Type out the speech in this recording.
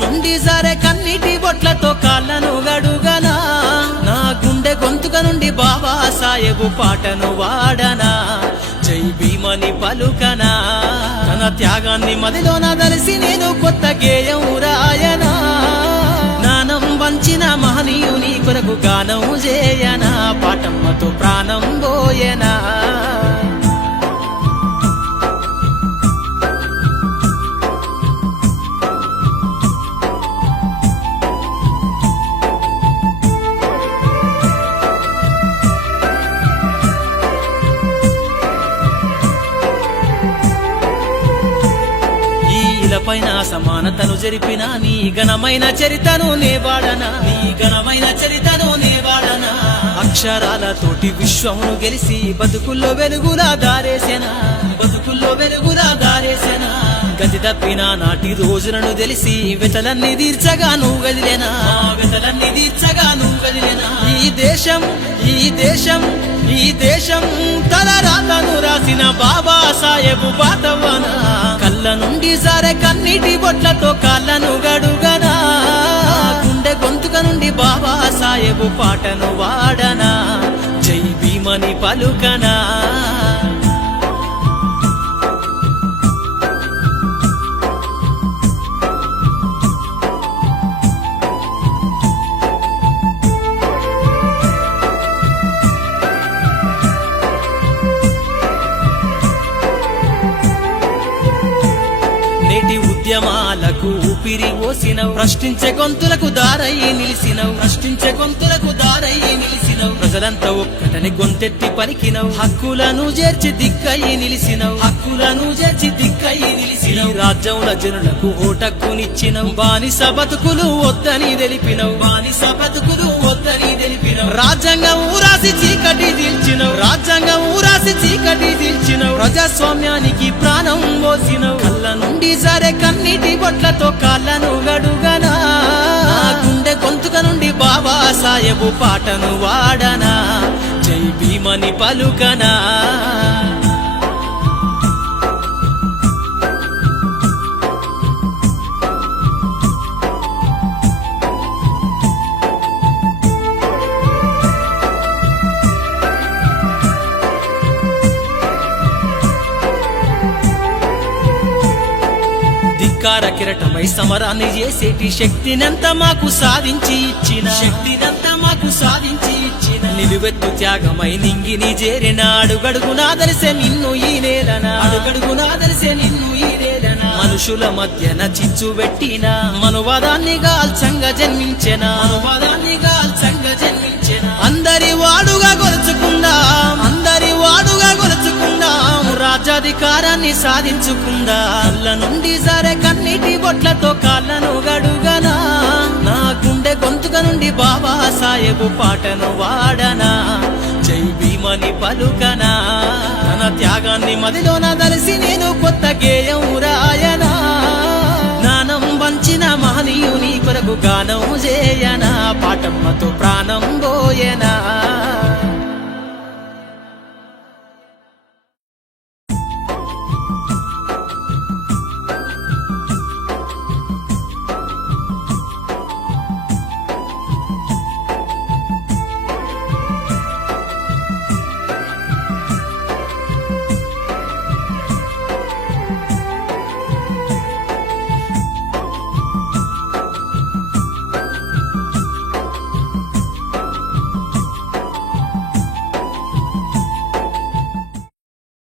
నుండి సరే కన్నీటి బొట్లతో కాళ్ళను గడుగనా నా గుండె గొంతుక నుండి బాబా సాహెబు పాటను వాడనా జై భీమని పలుకనా తన త్యాగాన్ని మదిలోన దలిసి నేను కొత్త గేయం రాయనా జ్ఞానం వంచిన మహనీయుని కొరకు గానం చేయనా పాటమ్మతో ప్రాణం పోయనా పైన సమానతను జరిపిన నీ ఘనమైన చరితను నేవాడనా నీ ఘనమైన చరితను నేవాడనా అక్షరాలతోటి విశ్వమును గెలిసి బతుకుల్లో వెలుగులా దారేసెనా బతుకుల్లో వెలుగులా దారేసెనా గతి తప్పిన నాటి రోజులను తెలిసి వెతలన్నీ తీర్చగా నువ్వు గదిలేనా వెతలన్నీ తీర్చగా నువ్వు గదిలేనా ఈ దేశం ఈ దేశం ఈ దేశం తలరాతను రాసిన బాబా సాహెబు బాతవ్వనా కళ్ళ నుండి సరే కన్నీటి బొట్లతో కాళ్ళను గడుగనా గుండె గొంతుక నుండి బాబా సాహెబు పాటను వాడనా జై భీమని పలుకనా నేటి ఉద్యమాలకు ఊపిరి ఓసినవు ప్రశ్నించే గొంతులకు దారయ్యి నిలిసినవు ప్రశ్నించే గొంతులకు దారయ్యి నిలిసినవు ప్రజలంతా ఒక్కటని గొంతెత్తి పలికినవు హక్కులను చేర్చి దిక్కయ్యి నిలిసినవు హక్కులను చేర్చి దిక్కయ్యి నిలిసినవు రాజ్యంల జనులకు ఓటక్కునిచ్చినవు బానిస బతుకులు వద్దని తెలిపినవు బానిస బతుకులు వద్దని తెలిపినవు రాజ్యాంగం ఊరాసి చీకటి తీల్చినవు రాజ్యాంగం ఊరాసి చీకటి తీల్చినవు ప్రజాస్వామ్యానికి ప్రాణం పోసినవు కళ్ళ నుండి సరే కన్నీటి బొట్లతో కాళ్ళను గడుగనా గుండె గొంతుక నుండి బాబా సాహెబు పాటను వాడనా జై భీమని పలుకనా ధిక్కార కిరటమై సమరాన్ని చేసేటి శక్తినంతా మాకు సాధించి ఇచ్చిన శక్తినంతా మాకు సాధించి ఇచ్చిన నిలువెత్తు త్యాగమై నింగిని చేరిన అడుగడుగునా దలిసే నిన్ను ఈ నేలనా అడుగడుగునా దలిసే నిన్ను ఈ నేలనా మనుషుల మధ్యన చిచ్చు పెట్టిన మనువాదాన్ని గాల్చంగా జన్మించెన మనువాదాన్ని గాల్చంగా జన్మించెన అందరి వాడుగా గొలుచుకుందాం అందరి వాడుగా గొలుచుకుందాం రాజ్యాధికారాన్ని సాధించుకుందా కళ్ళ నుండి సరే కన్నీటి బొట్లతో కాళ్ళను గడుగనా నా గుండె గొంతుక నుండి బాబా సాహెబు పాటను వాడనా జై భీమని పలుకనా తన త్యాగాన్ని మదిలోన దలిసి నేను కొత్త గేయం రాయనా జ్ఞానం వంచిన మహనీయుని కొరకు గానం చేయనా పాటమ్మతో ప్రాణం పోయనా